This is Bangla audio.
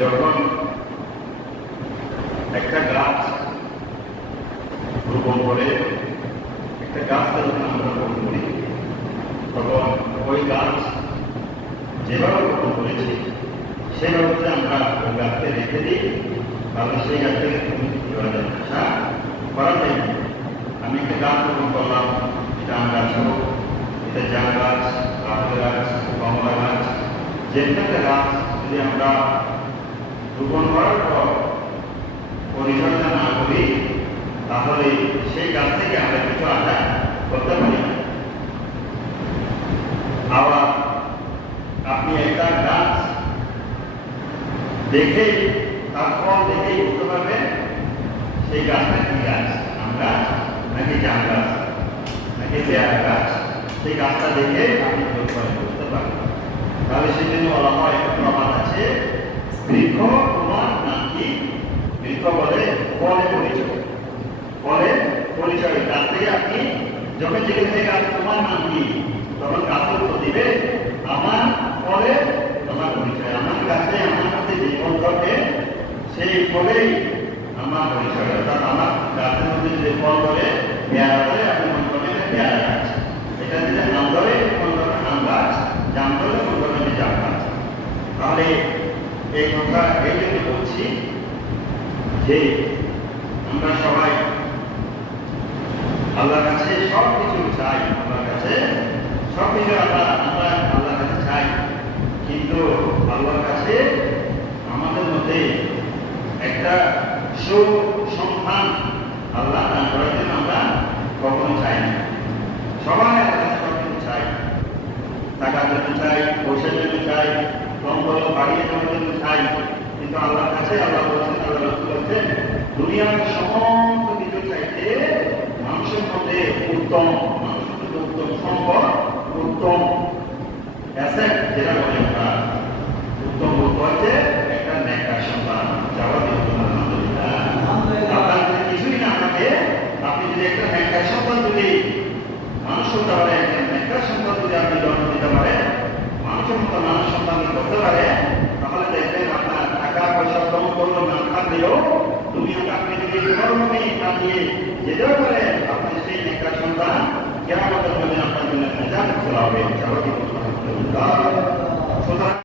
যখন একটা গাছ রোপণ করে, একটা গাছ আমরা রোপণ করি। তখন ওই গাছ যেভাবে রোপণ করেছি সেভাবে আমরা ওই গাছকে রেখে দিই, তাহলে সেই গাছের থেকে করা যায়। আচ্ছা, আমি একটা গাছ রোপণ করলাম, এটা আম গাছ হোক, এটা জাম গাছ কাঁকড়া গাছ কমলা গাছ যেটা গাছ যদি আমরা রোপণ করার পর পরিচর্যা না করি তাহলে সেই গাছ থেকে আমরা কিছু আশা করতে পারি আবার আপনি একটা গাছ দেখে, তার ফল দেখেই বুঝতে পারবেন সেই গাছটা কি গাছ, আম গাছ নাকি জাম গাছ, নাকি পেয়ারা গাছ, সেই গাছটা দেখে আপনি বুঝতে পারবেন। তাহলে সেই জন্য বলা হয় একটা প্রমাণ আছে, বৃক্ষ তোমার নাম কি বৃক্ষ বলে পরিচয়। আপনি যখন নাম তখন দিবে। আমার ফলে তোমার পরিচয়। আমার গাছে আমার মধ্যে যে ফলেই আমার পরিচয়। অর্থাৎ আমার গাছের মধ্যে যে ফল ধরে, পেয়ারা ধরে, আপনি মনে করবেন পেয়ারা এটা নাম ধরে মনে আম গাছ, জাম ধরে মনে জাম গাছ। তাহলে এই কথা এই জন্য বলছি যে আমরা সবাই আল্লাহর কাছে সব কিছু চাই, আল্লাহর কাছে সব কিছু আমরা আমরা আল্লাহর কাছে চাই। কিন্তু আল্লাহর কাছে আমাদের মধ্যে একটা সুসন্ধান আল্লাহ দান করার জন্য আমরা কখনো চাই না। সবাই আল্লাহর কাছে সব কিছু চাই। টাকার জন্য চাই পয়সার জন্য চাই সম্পদ বাড়িয়ে জন্য চাই। কিন্তু আল্লাহর কাছে আল্লাহ বলছেন দুনিয়ার সমস্ত কিছু চাইতে মানুষের মধ্যে উত্তম মানুষের মধ্যে উত্তম সম্পদ উত্তম অ্যাসেট যেটা বলে আমরা উত্তম বলতে হচ্ছে একটা নেকা সন্তান যাওয়া দিন আপনার যদি কিছুই না থাকে আপনি যদি একটা নেকা সন্তান যদি মানুষ হতে পারে একটা সন্তান যদি আপনি জন্ম দিতে পারেন মানুষের মতো মানুষ সন্তান করতে পারে তাহলে দেখবেন আপনার টাকা পয়সা কম করল না থাকলেও তুমি আপনি যদি ধর্মে না দিয়ে যেতেও পারেন আপনি সেই একটা সন্তান কেমন আপনার জন্য আপনার জন্য হবে। সুতরাং